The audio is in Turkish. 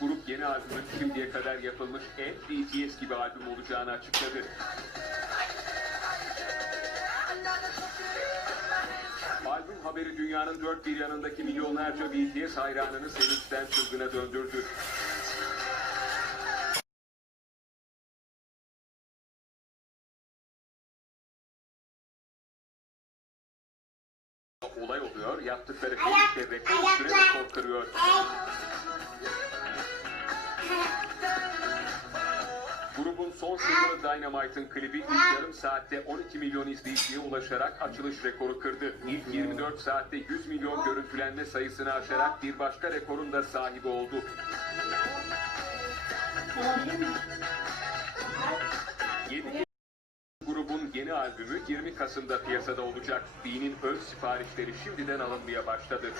Grup yeni albümün şimdiye kadar yapılmış en BTS gibi albüm olacağını açıkladı. Albüm haberi dünyanın dört bir yanındaki milyonlarca BTS hayranını sevinçten çılgına döndürdü. Olay oluyor, yaptıkları her işte rekor süre rekor kırıyor. Grubun son single'ı Dynamite'ın klibi ilk yarım saatte 12 milyon izleyiciye ulaşarak açılış rekoru kırdı. İlk 24 saatte 100 milyon görüntülenme sayısını aşarak bir başka rekorun da sahibi oldu. Grubun yeni albümü 20 Kasım'da piyasada olacak. B'nin ön siparişleri şimdiden alınmaya başladı.